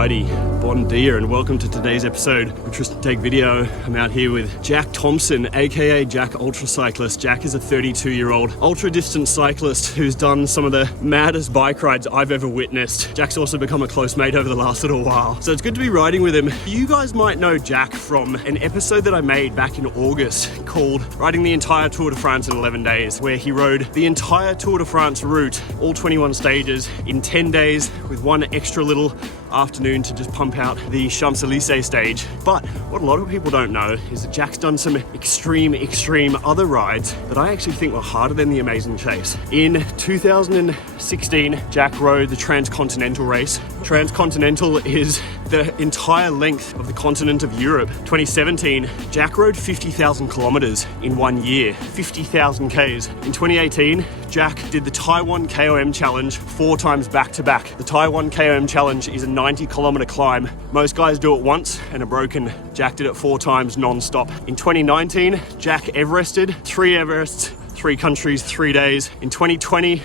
Alrighty, bon dia and welcome to today's episode of Tristan Take Video. I'm out here with Jack Thompson, aka Jack Ultra Cyclist. Jack is a 32-year-old ultra distance cyclist who's done some of the maddest bike rides I've ever witnessed. Jack's also become a close mate over the last little while, so it's good to be riding with him. You guys might know Jack from an episode that I made back in August called Riding the Entire Tour de France in 11 Days, where he rode the entire Tour de France route, all 21 stages, in 10 days with one extra little afternoon to just pump out the Champs-Élysées stage. But what a lot of people don't know is that Jack's done some extreme other rides that I actually think were harder than the Amazing Chase. In 2016, Jack rode the Transcontinental race. Transcontinental is the entire length of the continent of Europe. 2017, Jack rode 50,000 kilometers in 1 year, 50,000 Ks. In 2018, Jack did the Taiwan KOM challenge 4 times back to back. The Taiwan KOM challenge is a 90-kilometer climb. Most guys do it once and are broken. Jack did it 4 times non-stop. In 2019, Jack Everested, 3 Everests, 3 countries, 3 days. In 2020,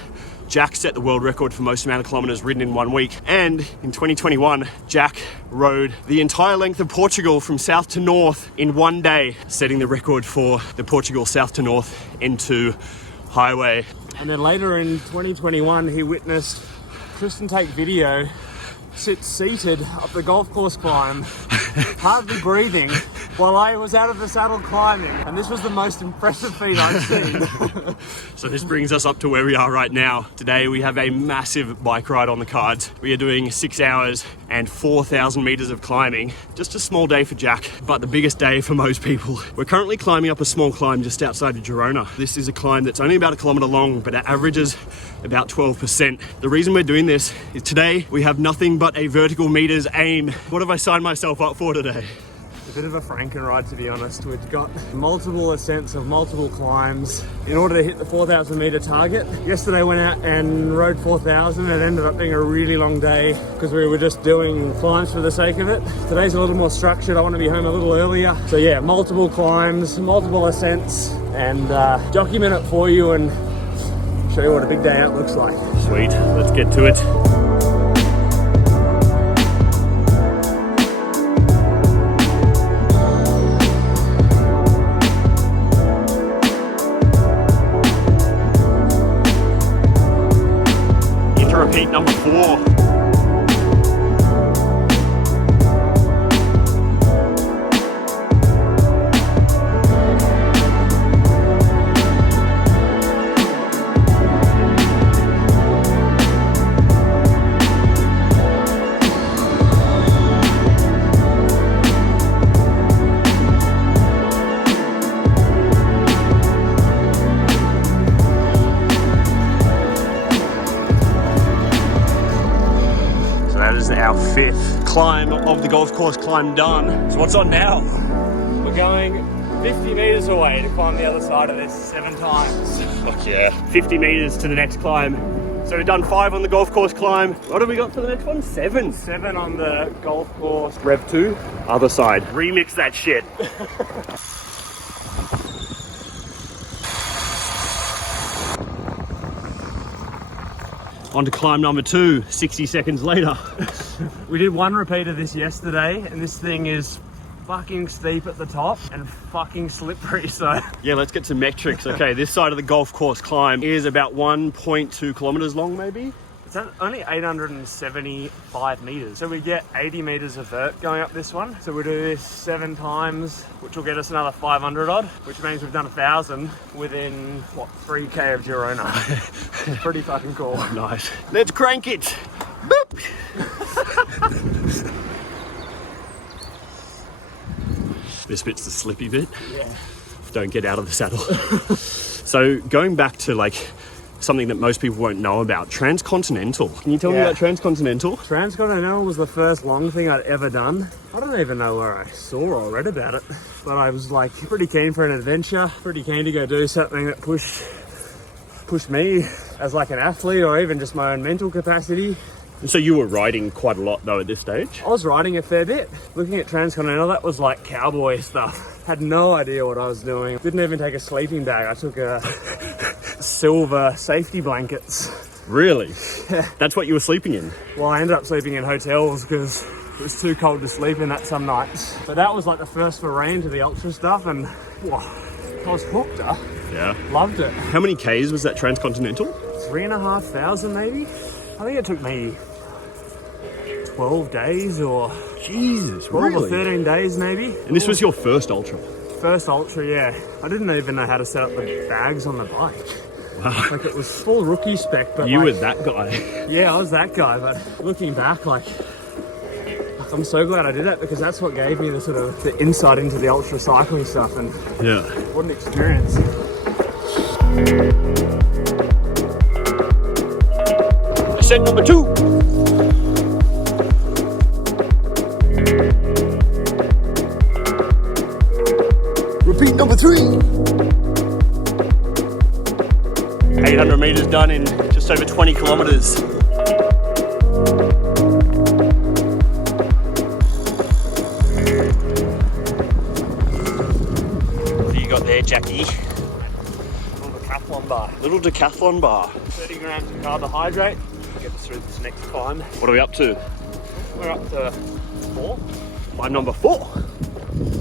Jack set the world record for most amount of kilometers ridden in 1 week. And in 2021, Jack rode the entire length of Portugal from south to north in 1 day, setting the record for the Portugal south to north N2 highway. And then later in 2021, he witnessed Tristan Take Video sit seated up the golf course climb, hardly breathing, while I was out of the saddle climbing. And this was the most impressive feat I've seen. So this brings us up to where we are right now. Today we have a massive bike ride on the cards. We are doing 6 hours and 4,000 meters of climbing. Just a small day for Jack, but the biggest day for most people. We're currently climbing up a small climb just outside of Girona. This is a climb that's only about 1 kilometer long, but it averages about 12%. The reason we're doing this is today we have nothing but a vertical meters aim. What have I signed myself up for today? A bit of a Franken ride, to be honest. We've got multiple ascents of multiple climbs in order to hit the 4,000 meter target. Yesterday went out and rode 4,000. It ended up being a really long day because we were just doing climbs for the sake of it. Today's a little more structured. I want to be home a little earlier. So yeah, multiple climbs, multiple ascents, and document it for you and show you what a big day out looks like. Sweet, let's get to it. Repeat number 4. Our 5th climb of the golf course climb done. So what's on now? We're going 50 meters away to climb the other side of this 7 times. Fuck yeah. 50 meters to the next climb. So we've done 5 on the golf course climb. What have we got for the next one? 7. 7 on the golf course. Rev 2, other side. Remix that shit. On to climb number 2, 60 seconds later. We did 1 repeat of this yesterday, and this thing is fucking steep at the top and fucking slippery, so... Yeah, let's get some metrics. Okay, this side of the golf course climb is about 1.2 kilometers long, maybe? It's only 875 meters. So we get 80 meters of vert going up this one. So we do this 7 times, which will get us another 500 odd, which means we've done 1,000 within, what, 3K of Girona. Pretty fucking cool. Nice. Let's crank it. Boop. This bit's the slippy bit. Yeah. Don't get out of the saddle. So going back to like something that most people won't know about, Transcontinental. Can you tell me about Transcontinental? Transcontinental was the first long thing I'd ever done. I don't even know where I saw or read about it, but I was like pretty keen for an adventure, pretty keen to go do something that pushed me as like an athlete or even just my own mental capacity. So you were riding quite a lot though at this stage? I was riding a fair bit. Looking at Transcontinental, that was like cowboy stuff. Had no idea what I was doing. Didn't even take a sleeping bag. I took a silver safety blankets. Really? Yeah. That's what you were sleeping in? Well, I ended up sleeping in hotels because It was too cold to sleep in that some nights. But that was like the first foray into the ultra stuff, and whoa, I was hooked, huh? Yeah. Loved it. How many Ks was that transcontinental? 3,500 maybe. I think it took me 12 days or Jesus, 12 really? or 13 days maybe. And this was your first ultra? First ultra, yeah. I didn't even know how to set up the bags on the bike. Wow. Like, it was full rookie spec, but You like, were that guy. yeah, I was that guy. But looking back, like, I'm so glad I did that, because that's what gave me the sort of the insight into the ultra cycling stuff, and Yeah. what an experience. Ascent number 2. Repeat number 3. 800 meters done in just over 20 kilometers. What you got there, Jackie? Little decathlon bar. Little decathlon bar. 30 grams of carbohydrate. Get us through this next climb. What are we up to? We're up to 4. Climb number 4.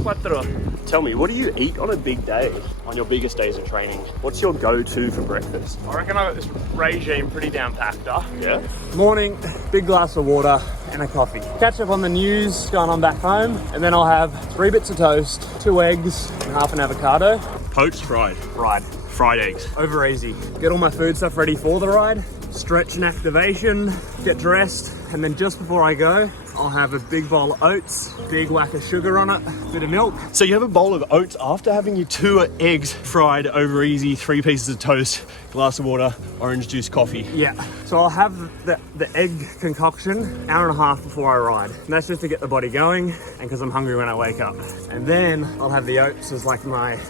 Quattro. Tell me, what do you eat on a big day, on your biggest days of training? What's your go-to for breakfast? I reckon I got this regime pretty down packed, huh? Yeah? Morning, big glass of water and a coffee. Catch up on the news going on back home, and then I'll have 3 bits of toast, 2 eggs, and half an avocado. Poached, fried? Ride. Fried eggs. Over easy. Get all my food stuff ready for the ride, stretch and activation, get dressed, and then just before I go, I'll have a big bowl of oats, big whack of sugar on it, bit of milk. So you have a bowl of oats after having your 2 eggs fried over easy, 3 pieces of toast, glass of water, orange juice, coffee. Yeah, so I'll have the egg concoction hour and a half before I ride. And that's just to get the body going, and because I'm hungry when I wake up. And then I'll have the oats as like my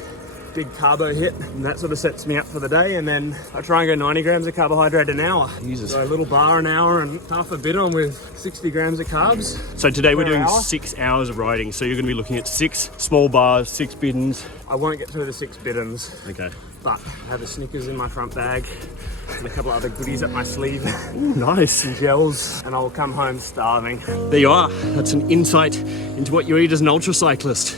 big carbo hit, and that sort of sets me up for the day. And then I try and go 90 grams of carbohydrate an hour. Jesus. So a little bar an hour and half a bit on with 60 grams of carbs. So today we're Per doing hour. 6 hours of riding. So you're going to be looking at 6 small bars, 6 bidons. I won't get through the 6 bidons, Okay. but I have a Snickers in my front bag and a couple of other goodies up my sleeve, Ooh, nice. gels, and I'll come home starving. There you are. That's an insight into what you eat as an ultra cyclist.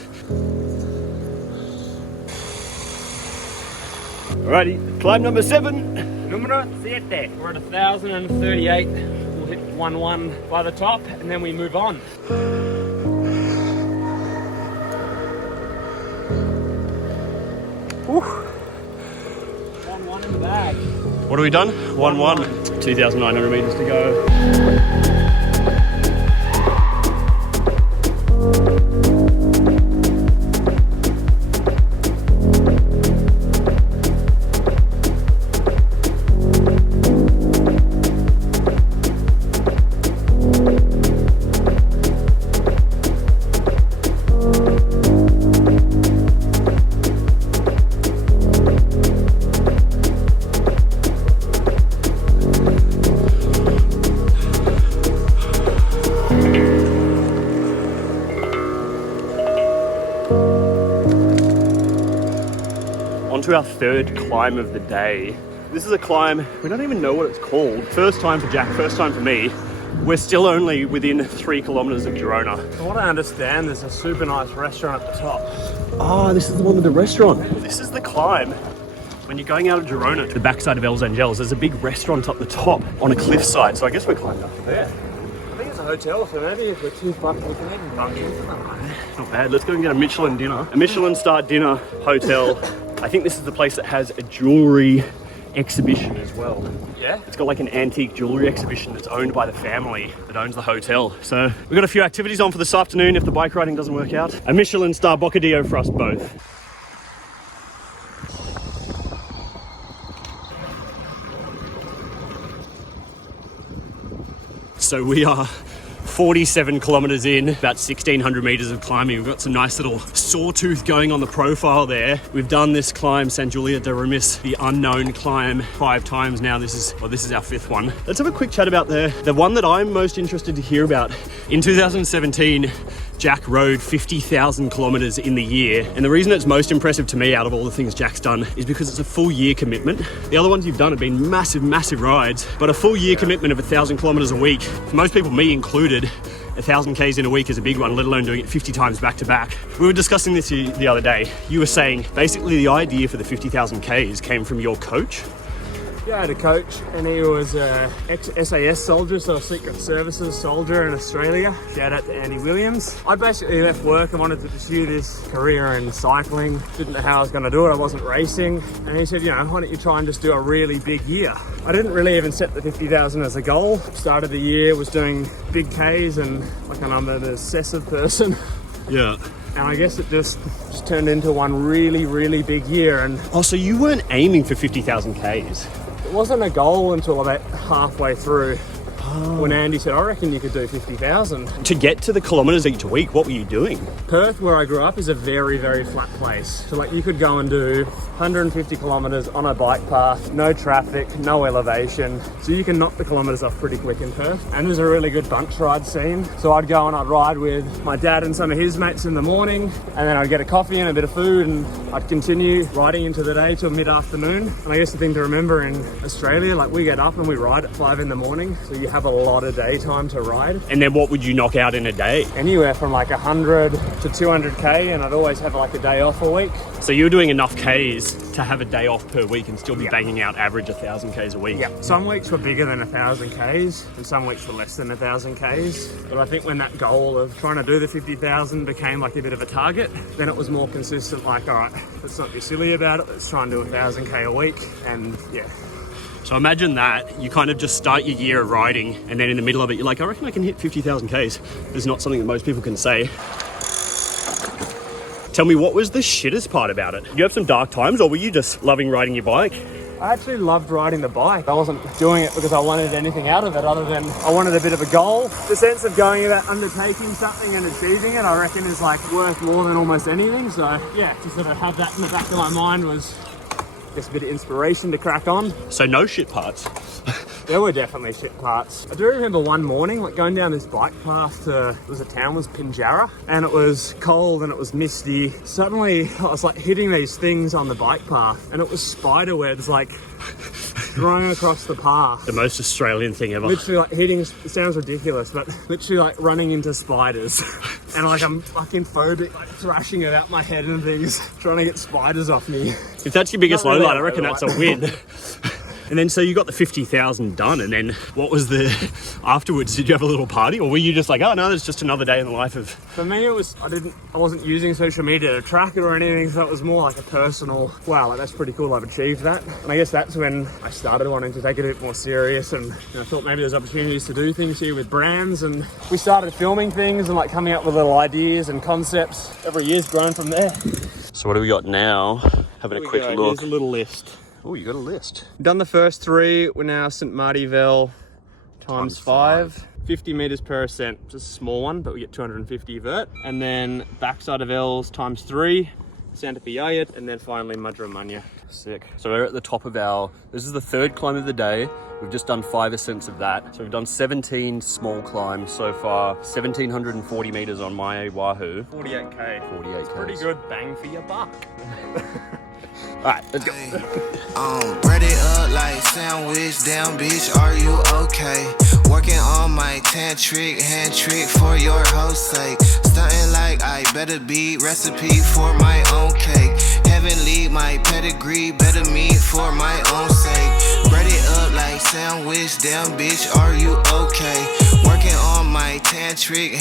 Alrighty, climb number 7. Numero 7. We're at 1,038. We'll hit 1-1 by the top, and then we move on. Whew. 1-1 in the bag. What have we done? 1-1. 2,900 meters to go. To our 3rd climb of the day. This is a climb, we don't even know what it's called. First time for Jack, first time for me. We're still only within 3 kilometers of Girona. From what I understand, there's a super nice restaurant at the top. Ah, this is the one with the restaurant. This is the climb. When you're going out of Girona to the backside of Els Angels, there's a big restaurant up the top on a cliffside. So I guess we're climbing up there. I think it's a hotel, so maybe if we're too fucked, we can even bunk in. Not bad. Let's go and get a Michelin dinner. A Michelin star dinner hotel. I think this is the place that has a jewelry exhibition as well. Yeah? It's got like an antique jewelry exhibition that's owned by the family that owns the hotel. So we've got a few activities on for this afternoon if the bike riding doesn't work out. A Michelin star bocadillo for us both. So we are 47 kilometers in, about 1,600 meters of climbing. We've got some nice little sawtooth going on the profile there. We've done this climb, San Julia de Remis, the unknown climb, 5 times now. This is our 5th one. Let's have a quick chat about the one that I'm most interested to hear about. In 2017, Jack rode 50,000 kilometers in the year. And the reason it's most impressive to me out of all the things Jack's done is because it's a full year commitment. The other ones you've done have been massive, massive rides, but a full year commitment of 1,000 kilometers a week, for most people, me included, 1,000 Ks in a week is a big one, let alone doing it 50 times back to back. We were discussing this the other day. You were saying basically the idea for the 50,000 Ks came from your coach. Yeah, I had a coach and he was a ex-SAS soldier, so a Secret Services soldier in Australia. Shout out to Andy Williams. I basically left work and wanted to pursue this career in cycling. Didn't know how I was going to do it, I wasn't racing. And he said, you know, why don't you try and just do a really big year? I didn't really even set the 50,000 as a goal. Started the year, was doing big Ks and like I'm an obsessive person. Yeah. And I guess it just turned into one really, really big year. And oh, so you weren't aiming for 50,000 Ks? it wasn't a goal until about halfway through when Andy said, I reckon you could do 50,000. To get to the kilometres each week, what were you doing? Perth, where I grew up, is a very, very flat place. So like you could go and do 150 kilometres on a bike path, no traffic, no elevation. So you can knock the kilometres off pretty quick in Perth. And there's a really good bunch ride scene. So I'd go and I'd ride with my dad and some of his mates in the morning, and then I'd get a coffee and a bit of food, and I'd continue riding into the day till mid-afternoon. And I guess the thing to remember in Australia, like we get up and we ride at 5 in the morning. So you have a lot of daytime to ride. And then what would you knock out in a day? Anywhere from like 100 to 200k, and I'd always have like a day off a week. So you were doing enough Ks to have a day off per week and still be banging out average 1,000 Ks a week. Yeah, some weeks were bigger than 1,000 Ks and some weeks were less than 1,000 Ks. But I think when that goal of trying to do the 50,000 became like a bit of a target, then it was more consistent, like, all right, let's not be silly about it, let's try and do 1,000 K a week. And yeah. So imagine that, you kind of just start your year of riding, and then in the middle of it, you're like, I reckon I can hit 50,000 Ks. It's not something that most people can say. Tell me, what was the shittest part about it? Did you have some dark times, or were you just loving riding your bike? I actually loved riding the bike. I wasn't doing it because I wanted anything out of it other than I wanted a bit of a goal. The sense of going about undertaking something and achieving it, I reckon, is like worth more than almost anything. So yeah, to sort of have that in the back of my mind was just a bit of inspiration to crack on. So no shit parts. There were definitely shit parts. I do remember one morning, like going down this bike path to, it was a town, was Pinjarra, and it was cold and it was misty. Suddenly I was like hitting these things on the bike path, and it was spider webs like running across the path. The most Australian thing ever. Literally like hitting, it sounds ridiculous, but literally like running into spiders. And like I'm fucking phobic, like thrashing about my head and things, trying to get spiders off me. If that's your biggest low light, I reckon like that's a win. And then so you got the 50,000 done, and then what was the afterwards? Did you have a little party, or were you just like, oh no, it's just another day in the life of... For me, it was, I wasn't using social media to track it or anything, so it was more like a personal, wow, like that's pretty cool, I've achieved that. And I guess that's when I started wanting to take it a bit more serious, and I thought maybe there's opportunities to do things here with brands, and we started filming things and like coming up with little ideas and concepts. Every year's grown from there. So what do we got now? Having a quick look. Here's a little list. Oh, you got a list. Done the first 3. We're now St. Marty Vel times 5. 50 meters per ascent, just a small one, but we get 250 vert. And then backside of L's times 3, Santa Piayat, and then finally Madramanya. Sick. So we're at the top of this is the 3rd climb of the day. We've just done 5 ascents of that. So we've done 17 small climbs so far, 1,740 meters on my Wahoo. 48K. 48K. Pretty good bang for your buck. Alright, let's go. Bread it up like sandwich, damn bitch, are you okay? Working on my hand trick for your hoe's sake. Stunting like I better be, recipe for my own cake. Heavenly, my pedigree, better meet for my own sake. Bread it up like sandwich, damn bitch, are you okay? Working on my hand trick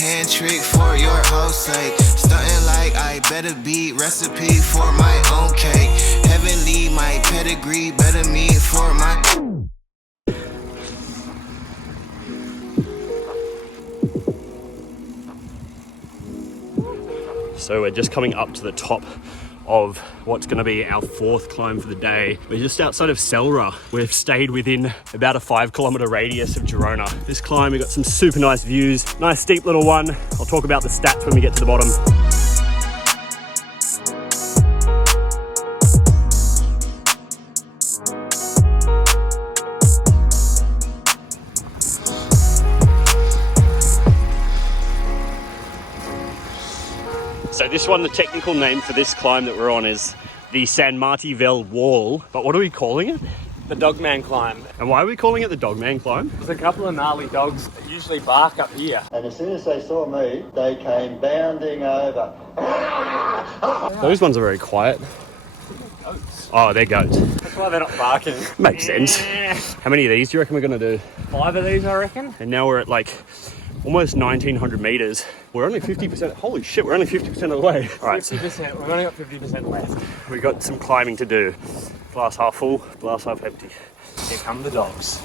for your hoe's sake. Stunting like I better be, recipe for my own cake. Heavenly, my pedigree, better meet for my... So we're just coming up to the top of what's going to be our 4th climb for the day. We're just outside of Selra. We've stayed within about a 5-kilometer radius of Girona. This climb, we got some super nice views. Nice steep little one. I'll talk about the stats when we get to the bottom. So this one, the technical name for this climb that we're on is the San Martín Vel Wall. But what are we calling it? the Dogman climb. And why are we calling it the Dogman climb? There's a couple of gnarly dogs that usually bark up here. And as soon as they saw me, they came bounding over. Those ones are very quiet. Goats. Oh, they're goats. That's why they're not barking. Makes sense. How many of these do you reckon we're going to do? 5 of these, I reckon. And now we're at like almost 1900 meters. We're only 50%. Holy shit, we're only 50% of the way. All right, 50%. We've only got 50% left. we've got some climbing to do. Glass half full, glass half empty. Here come the dogs.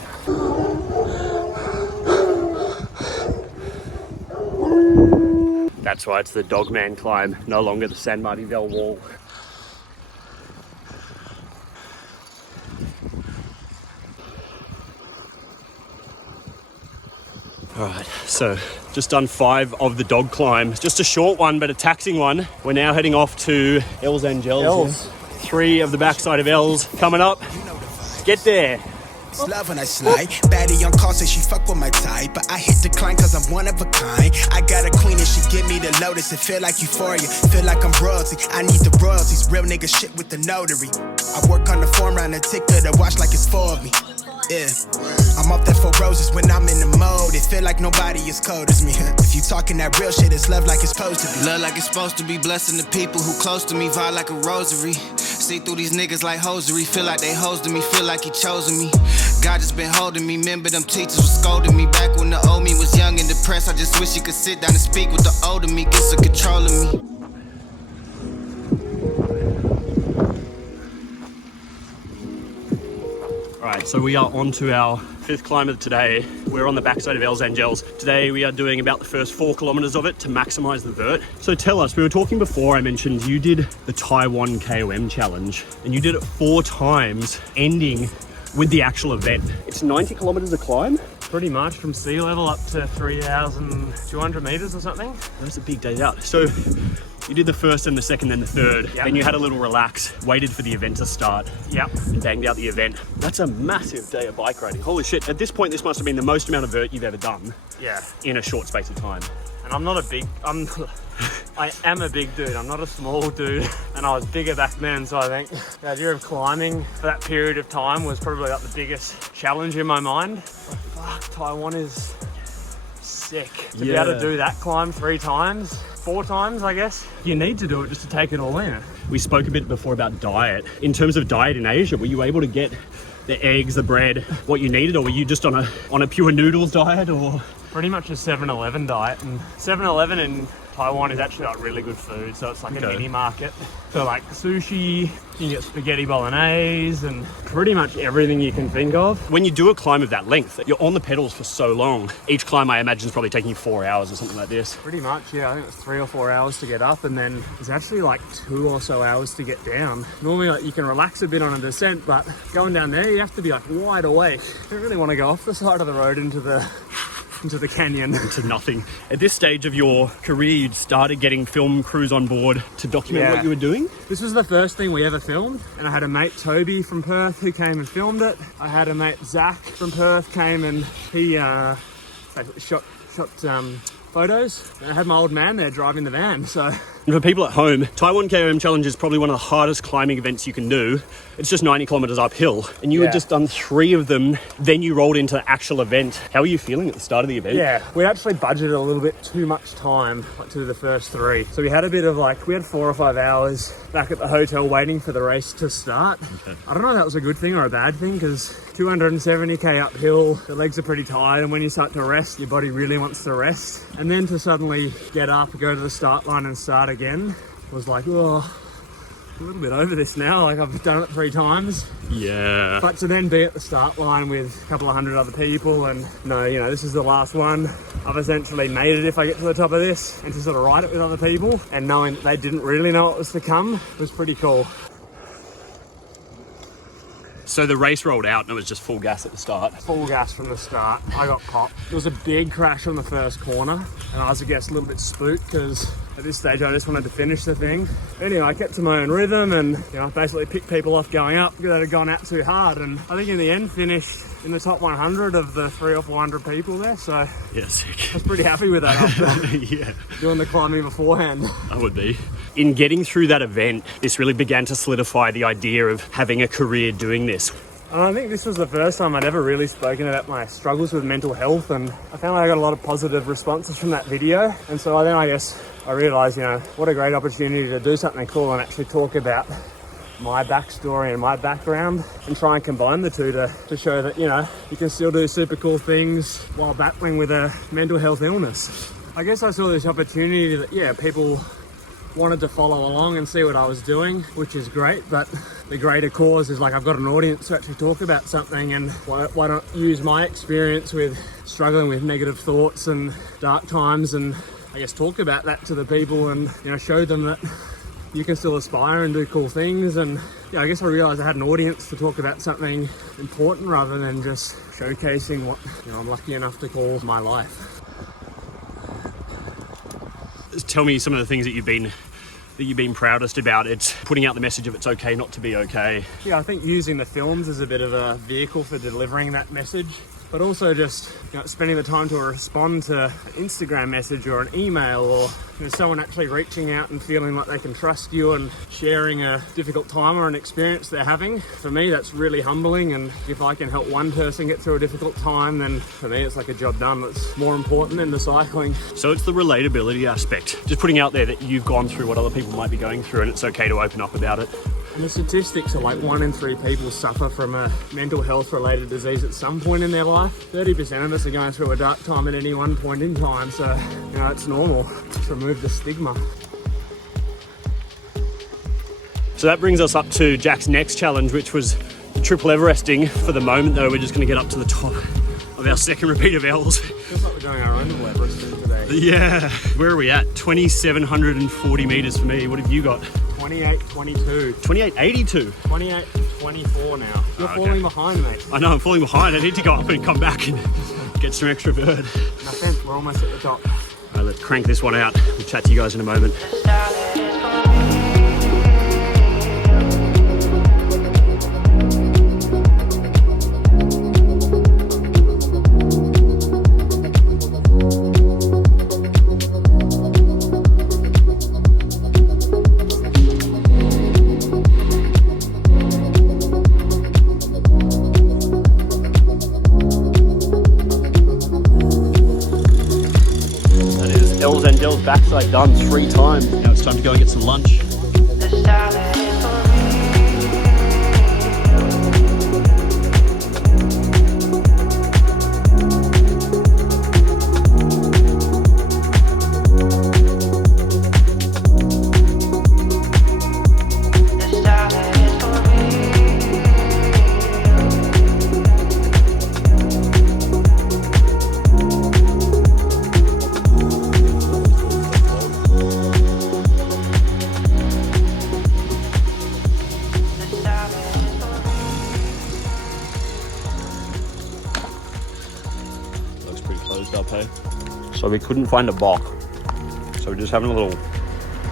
That's right, it's the Dogman climb, no longer the San Martín wall. All right, so just done 5 of the dog climb. Just a short one, but a taxing one. We're now heading off to Els Angels. Els. 3 of the backside of Els coming up. Get there. It's love when I slide. Baddie on call, say she fuck with my type. But I hit decline cause I'm one of a kind. I got a queen and she give me the lotus. It feel like euphoria, feel like I'm royalty. I need the royalties, real nigga shit with the notary. I work on the form round the ticker to watch like it's for me. Yeah, I'm up there for roses when I'm in the mode. It feel like nobody is cold as me. If you talking that real shit, it's love like it's supposed to be. Love like it's supposed to be, blessing the people who close to me, vibe like a rosary. See through these niggas like hosiery, feel like they hosting me, feel like he chosen me. God just been holding me, remember them teachers was scolding me. Back when the old me was young and depressed, I just wish you could sit down and speak with the older me, get some control of me. Alright, so we are on to our 5th climb of today. We're on the backside of Els Angels. Today we are doing about the first 4 kilometers of it to maximize the vert. So tell us, we were talking before, I mentioned you did the Taiwan KOM challenge and you did it 4 times, ending with the actual event. It's 90 kilometers a climb. Pretty much from sea level up to 3,200 meters or something. That's a big day out. So you did the first and the second and the third, Yep. then you had a little relax, waited for the event to start, Yep. and banged out the event. That's a massive day of bike riding. Holy shit, at this point this must have been the most amount of vert you've ever done Yeah. in a short space of time. And I'm not a big, I am a big dude. I'm not a small dude. And I was bigger back then. So I think the idea of climbing for that period of time was probably like the biggest challenge in my mind. But fuck, Taiwan is sick. To be able to do that climb 3 times, 4 times, I guess. You need to do it just to take it all in. We spoke a bit before about diet. In terms of diet in Asia, were you able to get the eggs, the bread, what you needed, or were you just on a pure noodles diet, or? Pretty much a 7-Eleven diet, and 7-Eleven in Taiwan is actually like really good food, so it's like a mini market. So like sushi, you can get spaghetti bolognese and pretty much everything you can think of. When you do a climb of that length, you're on the pedals for so long. Each climb I imagine is probably taking you 4 hours or something like this. Pretty much, yeah. I think it's 3 or 4 hours to get up, and then it's actually like 2 or so hours to get down. Normally like, you can relax a bit on a descent, but going down there you have to be like wide awake. You don't really want to go off the side of the road into the canyon. To nothing. At this stage of your career, you'd started getting film crews on board to document what you were doing? This was the first thing we ever filmed, and I had a mate, Toby from Perth, who came and filmed it. I had a mate, Zach from Perth, came and he shot photos. And I had my old man there driving the van, so. And for people at home, Taiwan KOM Challenge is probably one of the hardest climbing events you can do. It's just 90 kilometers uphill, and you had just done 3 of them, then you rolled into the actual event. How were you feeling at the start of the event? Yeah, we actually budgeted a little bit too much time to do the first 3. So we had a bit of we had 4 or 5 hours back at the hotel waiting for the race to start. Okay. I don't know if that was a good thing or a bad thing, because 270k uphill, the legs are pretty tired, and when you start to rest, your body really wants to rest. And then to suddenly get up, go to the start line and start again was like, oh, a little bit over this now. Like, I've done it 3 times. Yeah. But to then be at the start line with a couple of hundred other people and this is the last one. I've essentially made it if I get to the top of this, and to sort of ride it with other people and knowing that they didn't really know what was to come was pretty cool. So the race rolled out and it was just full gas at the start. Full gas from the start. I got popped. There was a big crash on the first corner, and I was, I guess, a little bit spooked because at this stage I just wanted to finish the thing. Anyway, I kept to my own rhythm and basically picked people off going up because they'd gone out too hard, and I think in the end finished in the top 100 of the 300 or 400 people there, so yeah, sick. I was pretty happy with that after yeah, doing the climbing beforehand. I would be. In getting through that event, this really began to solidify the idea of having a career doing this. And I think this was the first time I'd ever really spoken about my struggles with mental health, and I found like I got a lot of positive responses from that video. And so then I guess I realised, you know, what a great opportunity to do something cool and actually talk about my backstory and my background and try and combine the two to show that, you know, you can still do super cool things while battling with a mental health illness. I guess I saw this opportunity that, yeah, people wanted to follow along and see what I was doing, which is great, but the greater cause is like I've got an audience to actually talk about something, and why not use my experience with struggling with negative thoughts and dark times, and I guess talk about that to the people and, you know, show them that you can still aspire and do cool things. And yeah, I guess I realized I had an audience to talk about something important rather than just showcasing what, you know, I'm lucky enough to call my life. Tell me some of the things that you've been proudest about. It's putting out the message of it's okay not to be okay. Yeah, I think using the films as a bit of a vehicle for delivering that message, but also just, you know, spending the time to respond to an Instagram message or an email, or, you know, someone actually reaching out and feeling like they can trust you and sharing a difficult time or an experience they're having. For me, that's really humbling, and if I can help one person get through a difficult time, then for me it's like a job done. That's more important than the cycling. So it's the relatability aspect, just putting out there that you've gone through what other people might be going through and it's okay to open up about it. And the statistics are like 1 in 3 people suffer from a mental health related disease at some point in their life. 30% of us are going through a dark time at any one point in time. So, you know, it's normal. Just remove the stigma. So that brings us up to Jack's next challenge, which was the triple Everesting. For the moment though, we're just going to get up to the top of our second repeat of L's. Feels like we're doing our own little Everesting today. Yeah. Where are we at? 2,740 meters for me. What have you got? 28.22. 28.82. 28.24 now. You're okay. falling behind, mate. I know, I'm falling behind. I need to go up and come back and get some extra vert. Nothing. We're almost at the top. All right, let's crank this one out. We'll chat to you guys in a moment. L's and Del's backside done 3 times. Now it's time to go and get some lunch. So we couldn't find a box, so we're just having a little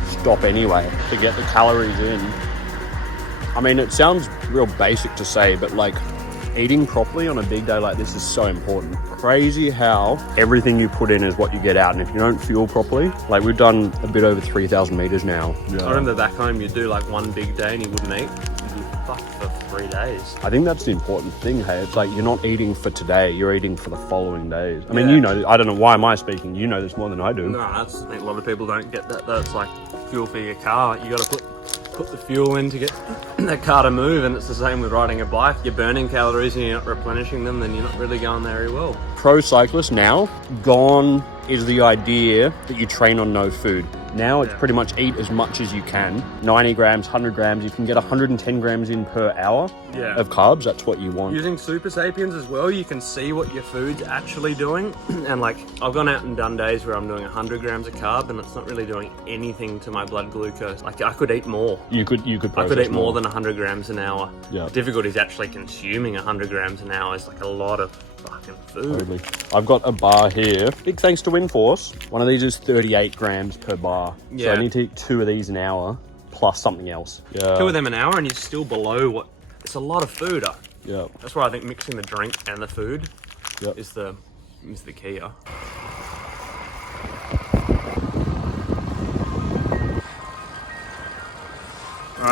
stop anyway to get the calories in. I mean, it sounds real basic to say, but like eating properly on a big day like this is so important. Crazy how everything you put in is what you get out, and if you don't fuel properly, like we've done a bit over 3,000 meters now. Yeah. I remember back home you'd do like one big day and you wouldn't eat. You'd be fucked for 3 days. I think that's the important thing, hey. It's like you're not eating for today, you're eating for the following days. I mean, you know, I don't know, why am I speaking? You know this more than I do. No, I think a lot of people don't get that. That's like fuel for your car. You got to put the fuel in to get that car to move, and it's the same with riding a bike. You're burning calories and you're not replenishing them, then you're not really going very well. Pro cyclist now, gone is the idea that you train on no food. Now it's pretty much eat as much as you can. 90 grams, 100 grams, you can get 110 grams in per hour of carbs. That's what you want. Using Super Sapiens as well, you can see what your food's actually doing. And like, I've gone out and done days where I'm doing 100 grams of carb and it's not really doing anything to my blood glucose. Like, I could eat more. You could I could eat more than 100 grams an hour. Yeah. The difficulty is actually consuming 100 grams an hour. Is like a lot of fucking food. Totally. I've got a bar here. Big thanks to Winforce. One of these is 38 grams per bar. Yeah. So I need to eat 2 of these an hour plus something else. Yeah. 2 of them an hour and you're still below what... It's a lot of food. Yeah. That's why I think mixing the drink and the food is the key. All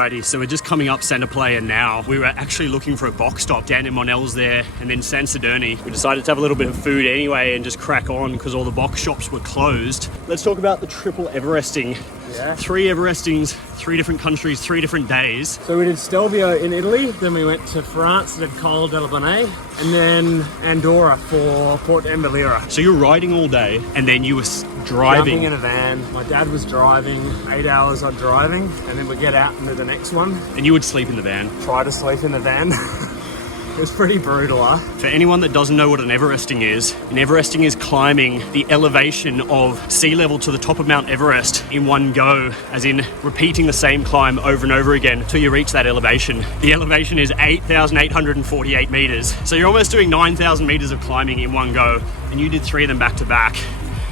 Alrighty, so we're just coming up Centre Player now. We were actually looking for a box stop. Dan and Monell's there, and then San Sidoni. We decided to have a little bit of food anyway and just crack on because all the box shops were closed. Let's talk about the triple Everesting. Yeah. 3 Everestings, 3 different countries, 3 different days. So we did Stelvio in Italy, then we went to France, did Col del Bonnet, and then Andorra for Port Embelira. So you're riding all day, and then you were driving. Jumping in a van. My dad was driving, 8 hours on driving, and then we get out and do the next one. And you would sleep in the van. Try to sleep in the van. It was pretty brutal, huh? For anyone that doesn't know what an Everesting is climbing the elevation of sea level to the top of Mount Everest in one go, as in repeating the same climb over and over again until you reach that elevation. The elevation is 8,848 meters. So you're almost doing 9,000 meters of climbing in one go, and you did 3 of them back to back.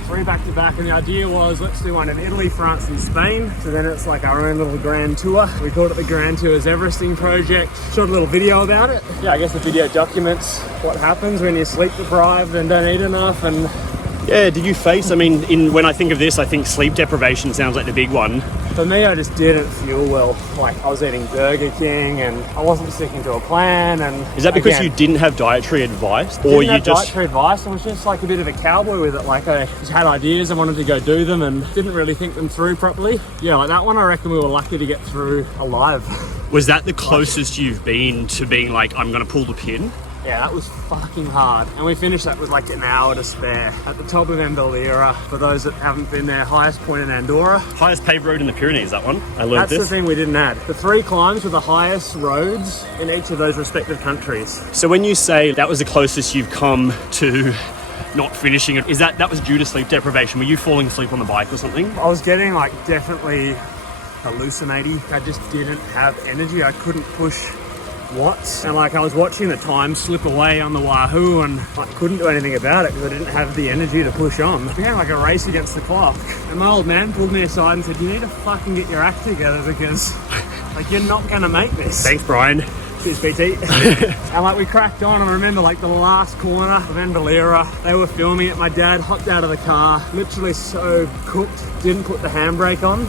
3 back to back, and the idea was let's do one in Italy, France and Spain. So then it's like our own little grand tour. We called it the Grand Tours Everesting Project. Shot a little video about it. Yeah, I guess the video documents what happens when you're sleep deprived and don't eat enough. And yeah, did you face, I mean, when I think of this, I think sleep deprivation sounds like the big one. For me, I just didn't fuel well. Like, I was eating Burger King and I wasn't sticking to a plan. And is that because you didn't have dietary advice? Or you just dietary advice? I was just like a bit of a cowboy with it. Like, I just had ideas, I wanted to go do them and didn't really think them through properly. Yeah, like that one, I reckon we were lucky to get through alive. Was that the closest you've been to being like, I'm going to pull the pin? Yeah, that was fucking hard. And we finished that with like an hour to spare. At the top of Embelira, for those that haven't been there, highest point in Andorra. Highest paved road in the Pyrenees, that one. I learned That's the thing we didn't add. The 3 climbs were the highest roads in each of those respective countries. So when you say that was the closest you've come to not finishing it, is that was due to sleep deprivation? Were you falling asleep on the bike or something? I was getting like definitely hallucinating. I just didn't have energy. I couldn't push watts, and like I was watching the time slip away on the Wahoo and I couldn't do anything about it because I didn't have the energy to push on. It became like a race against the clock, and my old man pulled me aside and said, you need to fucking get your act together because like you're not gonna make this. Thanks, Brian. Cheers, BT. And like we cracked on, and I remember like the last corner of Embelira, they were filming it. My dad hopped out of the car, literally so cooked, didn't put the handbrake on.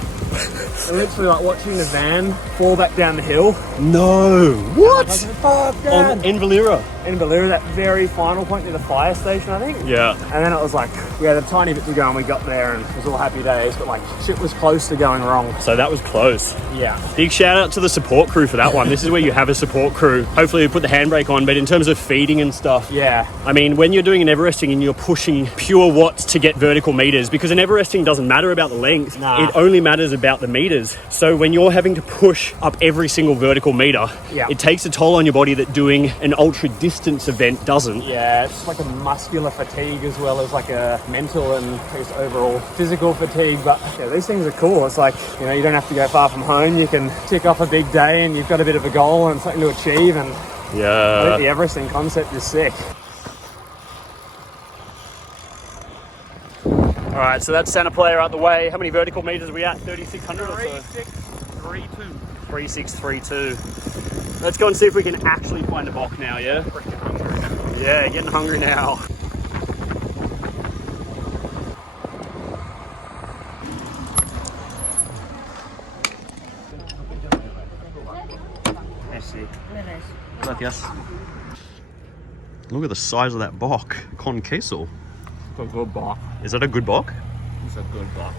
And literally like watching the van fall back down the hill. No, what? Like, fuck, Dad. On Embelira? Embelira, that very final point near the fire station, I think. Yeah. And then it was like, we had a tiny bit to go and we got there and it was all happy days, but like shit was close to going wrong. So that was close. Yeah. Big shout out to the support crew for that one. This is where you have a support crew. Hopefully we put the handbrake on, but in terms of feeding and stuff. Yeah. I mean, when you're doing an Everesting and you're pushing pure watts to get vertical meters, because an Everesting doesn't matter about the length. Nah. It only matters about the meters. So when you're having to push up every single vertical meter, yeah, it takes a toll on your body that doing an ultra distance event doesn't. Yeah, it's like a muscular fatigue as well as like a mental and I guess overall physical fatigue. But yeah, these things are cool. It's like, you know, you don't have to go far from home. You can tick off a big day and you've got a bit of a goal and something to achieve. And yeah, I think the Everesting concept is sick. All right, so that's Santa Player out the way. How many vertical meters are we at? 3,600 or so? 3632. 3632. Let's go and see if we can actually find a bock now, yeah? Yeah, getting hungry now. Gracias. Look at the size of that bock. Con queso. It's a good bock. Is that a good bock? It's a good bock.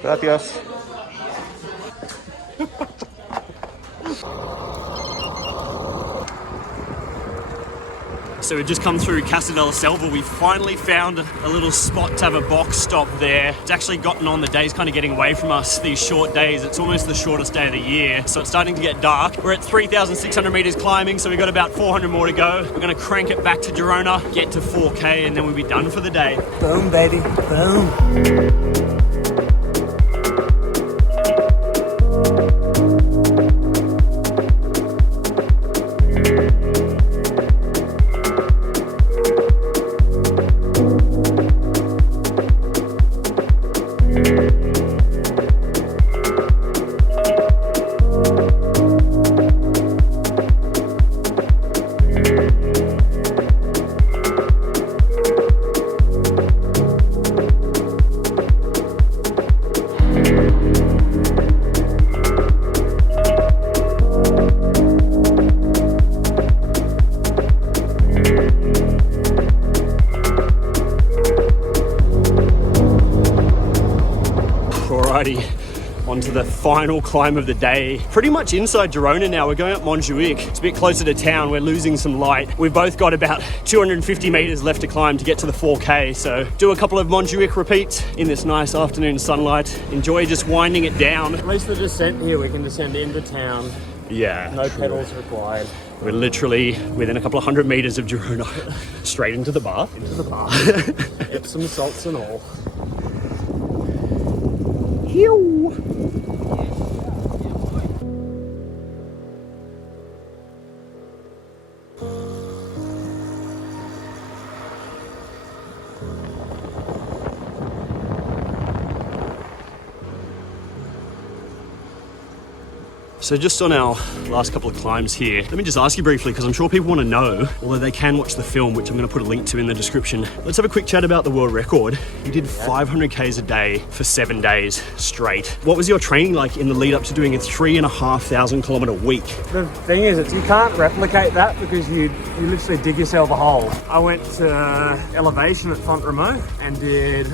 Gracias. So we've just come through Casa de la Selva. We finally found a little spot to have a box stop there. It's actually gotten on, the day's kind of getting away from us, these short days. It's almost the shortest day of the year, so it's starting to get dark. We're at 3,600 meters climbing, so we've got about 400 more to go. We're gonna crank it back to Girona, get to 4K, and then we'll be done for the day. Boom, baby, boom. Alrighty, onto the final climb of the day. Pretty much inside Girona now. We're going up Montjuic. It's a bit closer to town. We're losing some light. We've both got about 250 meters left to climb to get to the 4K. So do a couple of Montjuic repeats in this nice afternoon sunlight. Enjoy just winding it down. At least the descent here, we can descend into town. Yeah. No pedals required. We're literally within a couple of 100 meters of Girona. Straight into the bar. Into the bar. Epsom salts and all. So just on our last couple of climbs here, let me just ask you briefly, because I'm sure people want to know, although they can watch the film, which I'm going to put a link to in the description. Let's have a quick chat about the world record. You did 500 Ks a day for 7 days straight. What was your training like in the lead up to doing a 3,500 kilometer week? The thing is, you can't replicate that because you literally dig yourself a hole. I went to elevation at Font-Romeu and did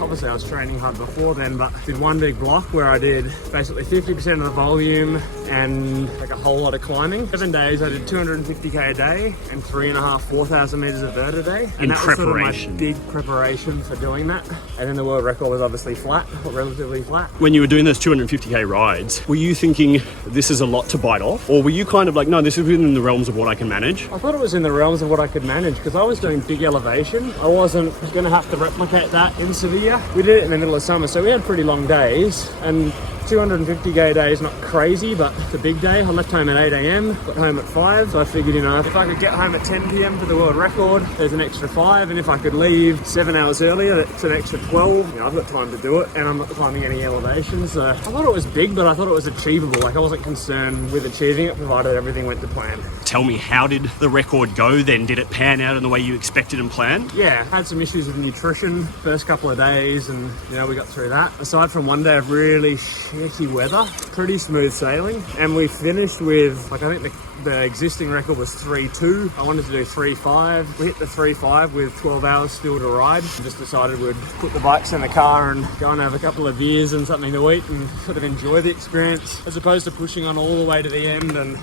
obviously I was training hard before then, but did one big block where I did basically 50% of the volume and like a whole lot of climbing. 7 days I did 250K a day and 4,000 meters of vert a day. And that was sort of my big preparation for doing that. And then the world record was obviously flat, or relatively flat. When you were doing those 250K rides, were you thinking this is a lot to bite off? Or were you kind of like, no, this is within the realms of what I can manage? I thought it was in the realms of what I could manage because I was doing big elevation. I wasn't going to have to replicate that in Sevilla. We did it in the middle of summer, so we had pretty long days, and 250K day is not crazy, but it's a big day. I left home at 8 a.m, got home at 5, so I figured, if I could get home at 10 p.m. for the world record, there's an extra 5, and if I could leave 7 hours earlier, it's an extra 12. I've got time to do it, and I'm not climbing any elevations, so I thought it was big, but I thought it was achievable. I wasn't concerned with achieving it, provided everything went to plan. Tell me, how did the record go then? Did it pan out in the way you expected and planned? Yeah, had some issues with nutrition first couple of days, and we got through that. Aside from one day of really shitty weather, pretty smooth sailing, and we finished with, I think the existing record was 3.2. I wanted to do 3.5. We hit the 3.5 with 12 hours still to ride. Just decided we'd put the bikes in the car and go and have a couple of beers and something to eat and sort of enjoy the experience, as opposed to pushing on all the way to the end and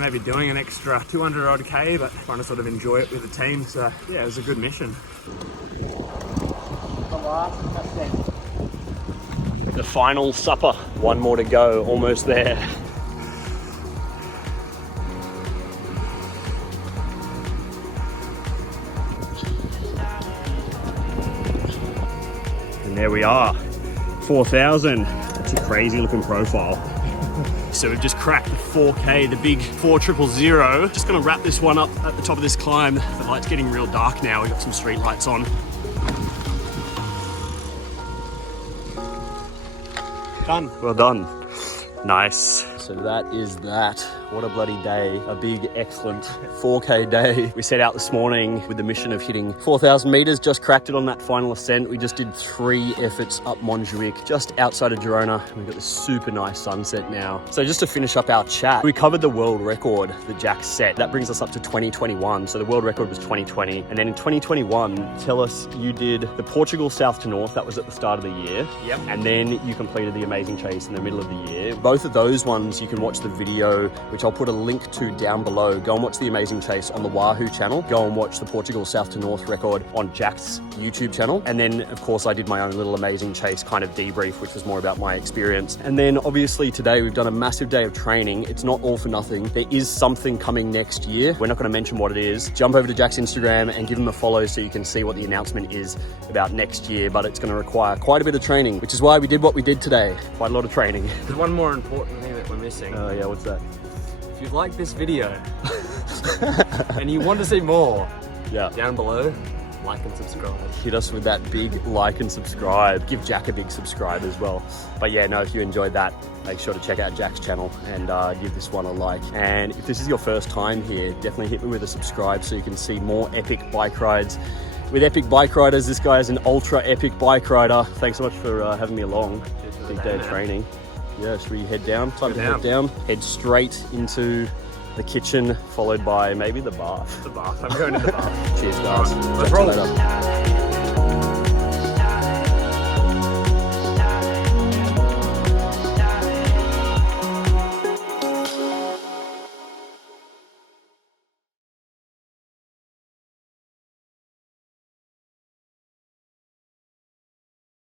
maybe doing an extra 200 odd K, but trying to sort of enjoy it with the team. So yeah, it was a good mission. The final supper. One more to go, almost there. And there we are, 4,000. That's a crazy looking profile. So we've just cracked the 4K, the big 4,000. Just gonna wrap this one up at the top of this climb. The light's getting real dark now. We've got some street lights on. Done. Well done. Nice. So that is that. What a bloody day. A big, excellent 4K day. We set out this morning with the mission of hitting 4,000 meters, just cracked it on that final ascent. We just did 3 efforts up Montjuic, just outside of Girona. We've got this super nice sunset now. So just to finish up our chat, we covered the world record that Jack set. That brings us up to 2021. So the world record was 2020. And then in 2021, tell us, you did the Portugal south to north. That was at the start of the year. Yep. And then you completed the amazing chase in the middle of the year. Both of those ones, you can watch the video, which I'll put a link to down below. Go and watch the amazing chase on the Wahoo channel. Go and watch the Portugal south to north record on Jack's YouTube channel. And then of course I did my own little amazing chase kind of debrief, which was more about my experience. And then obviously today we've done a massive day of training. It's not all for nothing. There is something coming next year. We're not going to mention what it is. Jump over to Jack's Instagram and give him a follow so you can see what the announcement is about next year, but it's going to require quite a bit of training, which is why we did what we did today. Quite a lot of training. There's one more important thing that we're missing. Oh yeah, what's that? If you like this video and you want to see more, down below, like and subscribe. Hit us with that big like and subscribe. Give Jack a big subscribe as well. But yeah, no, if you enjoyed that, make sure to check out Jack's channel and give this one a like. And if this is your first time here, definitely hit me with a subscribe so you can see more epic bike rides with epic bike riders. This guy is an ultra epic bike rider. Thanks so much for having me along. Big day of training. Yeah, should we head down? Time to head down. Head straight into the kitchen, followed by maybe the bath. The bath. I'm going to the bath. Cheers, guys. Let's roll. Later.